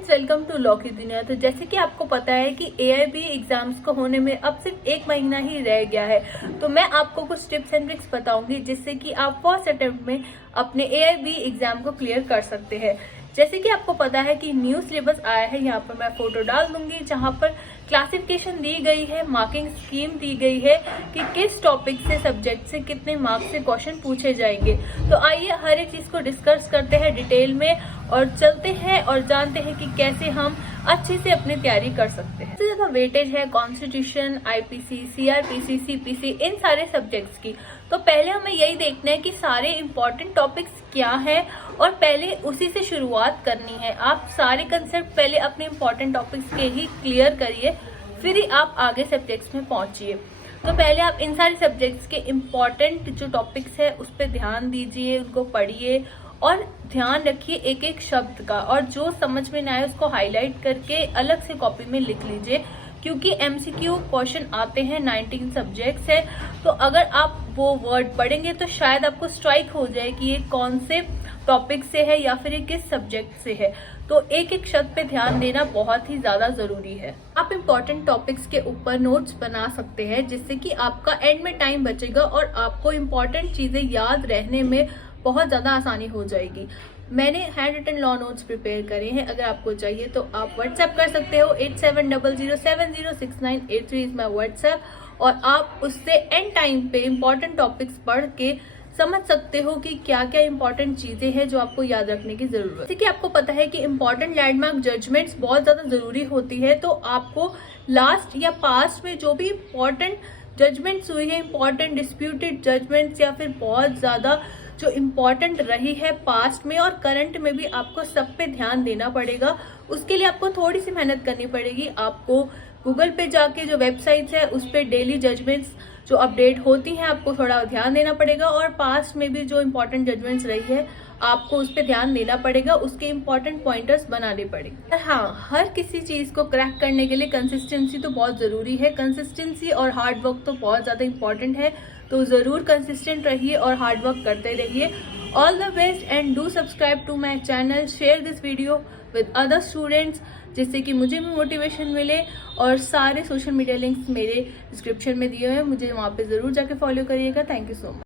Friends, welcome to law की दुनिया। तो जैसे कि आपको पता है कि AIB एग्जाम्स को होने में अब सिर्फ 1 महीना ही रह गया है, तो मैं आपको कुछ टिप्स एंड ट्रिक्स बताऊंगी जिससे कि आप फर्स्ट अटेम्प्ट में अपने AIB एग्जाम को क्लियर कर सकते हैं। जैसे कि आपको पता है कि न्यू सिलेबस आया है, यहाँ पर मैं फोटो डाल दूंगी जहाँ पर क्लासिफिकेशन दी गई है, मार्किंग स्कीम दी गई है कि किस टॉपिक से, सब्जेक्ट से कितने मार्क्स से क्वेश्चन पूछे जाएंगे। तो आइए हर एक चीज को डिस्कस करते हैं डिटेल में और चलते हैं और जानते हैं कि कैसे हम अच्छे से अपनी तैयारी कर सकते हैं। सबसे ज्यादा वेटेज है कॉन्स्टिट्यूशन, IPC, CRPC, CPC, इन सारे सब्जेक्ट्स की। तो पहले हमें यही देखना है कि सारे इम्पोर्टेंट टॉपिक्स क्या है और पहले उसी से शुरुआत करनी है। आप सारे कंसेप्ट पहले अपने इम्पोर्टेंट टॉपिक्स के ही क्लियर करिए, फिर ही आप आगे सब्जेक्ट्स में पहुंचिए। तो पहले आप इन सारे सब्जेक्ट्स के इम्पोर्टेंट जो टॉपिक्स है उस पर ध्यान दीजिए, उनको पढ़िए और ध्यान रखिए एक एक शब्द का, और जो समझ में ना आए उसको हाईलाइट करके अलग से कॉपी में लिख लीजिए, क्योंकि MCQ क्वेश्चन आते हैं, 19 सब्जेक्ट्स है। तो अगर आप वो वर्ड पढ़ेंगे तो शायद आपको स्ट्राइक हो जाए कि ये कौन से टॉपिक से है या फिर ये किस सब्जेक्ट से है। तो एक एक शब्द पे ध्यान देना बहुत ही ज्यादा जरूरी है। आप इम्पोर्टेंट टॉपिक्स के ऊपर नोट्स बना सकते हैं जिससे कि आपका एंड में टाइम बचेगा और आपको इम्पोर्टेंट चीजें याद रहने में बहुत ज्यादा आसानी हो जाएगी। मैंने hand written law notes prepare करे हैं, अगर आपको चाहिए तो आप व्हाट्सएप कर सकते हो। 8700706983 इज माई व्हाट्सएप, और आप उससे एंड टाइम पे इम्पोर्टेंट टॉपिक्स पढ़ के समझ सकते हो कि क्या क्या इंपॉर्टेंट चीजें हैं जो आपको याद रखने की जरूरत है। जैसे कि आपको पता है कि इंपॉर्टेंट लैंडमार्क जजमेंट्स बहुत ज्यादा जरूरी होती है, तो आपको लास्ट या पास्ट में जो भी इंपॉर्टेंट जजमेंट्स हुई है, इंपॉर्टेंट डिस्प्यूटेड जजमेंट्स या फिर बहुत ज्यादा जो इम्पोर्टेंट रही है पास्ट में और करंट में भी, आपको सब पे ध्यान देना पड़ेगा। उसके लिए आपको थोड़ी सी मेहनत करनी पड़ेगी। आपको गूगल पे जाके जो वेबसाइट्स है उस पर डेली जजमेंट्स जो अपडेट होती हैं आपको थोड़ा ध्यान देना पड़ेगा, और पास्ट में भी जो इम्पोर्टेंट जजमेंट्स रही है आपको उस पर ध्यान देना पड़ेगा, उसके इम्पोर्टेंट पॉइंटर्स बनाने पड़ेंगे। हाँ, हर किसी चीज को क्रैक करने के लिए कंसिस्टेंसी तो बहुत जरूरी है। कंसिस्टेंसी और हार्ड वर्क तो बहुत ज्यादा इंपॉर्टेंट है, तो जरूर कंसिस्टेंट रहिए और हार्ड वर्क करते रहिए। All the best and do subscribe to my channel, share this video with other students जिससे कि मुझे भी मोटिवेशन मिले। और सारे सोशल मीडिया लिंक्स मेरे डिस्क्रिप्शन में दिए हुए हैं, मुझे वहाँ पे जरूर जाके फॉलो करिएगा। Thank you so much.